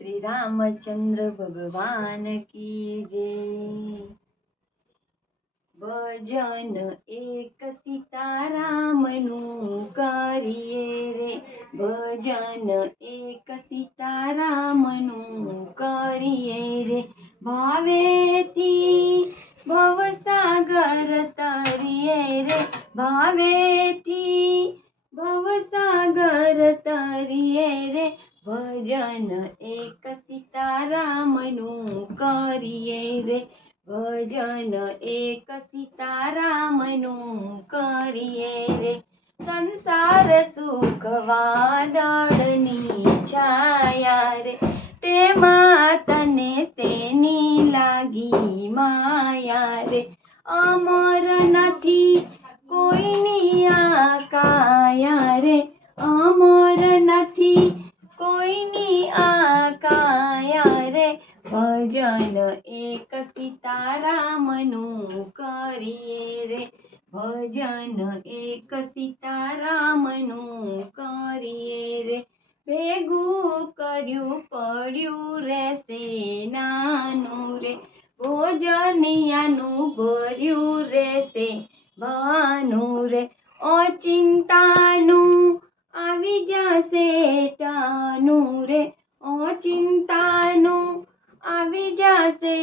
શ્રી રામચંદ્ર ભગવાન કી જય। ભજન એક સીતારામનું કરીએ રે, ભજન એક સીતારામનું કરીએ રે, ભાવેથી ભવસાગર તરીએ રે, ભાવેથી ભવસાગર તરીએ રે, ભજન એક સીતારામનું કરીએ રે, ભજન એક સીતારામનું કરીએ રે। સંસાર સુખ વાદળની છાયા રે, તેમાં તને શેની લાગી માયા રે, અમર નથી કોઈની આ કાયા રે, અમર નથી કોઈની આ કાયા રે, ભજન એક સીતારામનું કરીએ રે, ભજન એક સીતારામનું કરીએ રે, ભેગું કર્યું પડ્યું રે સેનાનું રે, ભોજનિયાનું ભર્યું રહેશે ભાનું રે, ઓચિંતાનું આવી જશે ટાનું રે, ઓચિંતાનું આવી જશે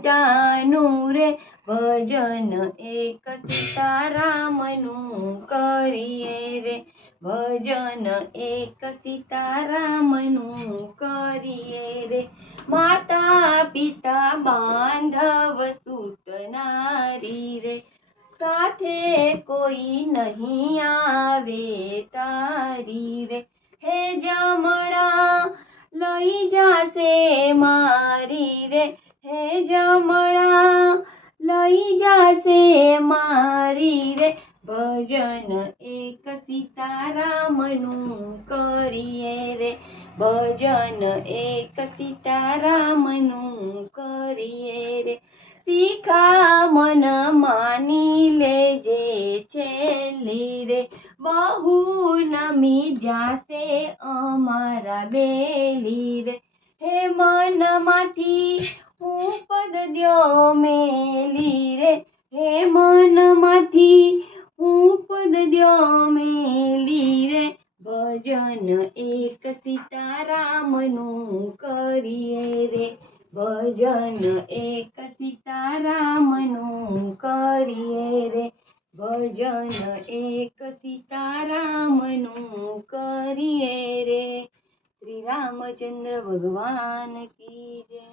ટાનું રે, ભજન એક સીતારામનું કરીએ રે, ભજન એક સીતારામનું કરીએ રે, માતા પિતા બાંધવ સૂત નારી રે, સાથે કોઈ નહીં આવે તારી રે, હે જમણા લઈ જાશે મારી રે, હે જમણા લઈ જાશે મારી રે, ભજન એક સીતારામનું કરીએ રે, ભજન એક સીતારામનું કરીએ રે, શિખામણ માની લેજે છેલ્લી રે, બહુ નમી જાશે અમારા બેલી રે, હે મનમાંથી હું પદ દ્યો મેલી રે, હે મનમાંથી હું પદ દ્યો મેલી રે, ભજન એક સીતારામનું કરીએ રે, ભજન એક સીતારામનું કરીએ રે, ભજન એક સીતારામનું કરીએ રે। શ્રી રામચંદ્ર ભગવાન કી જય।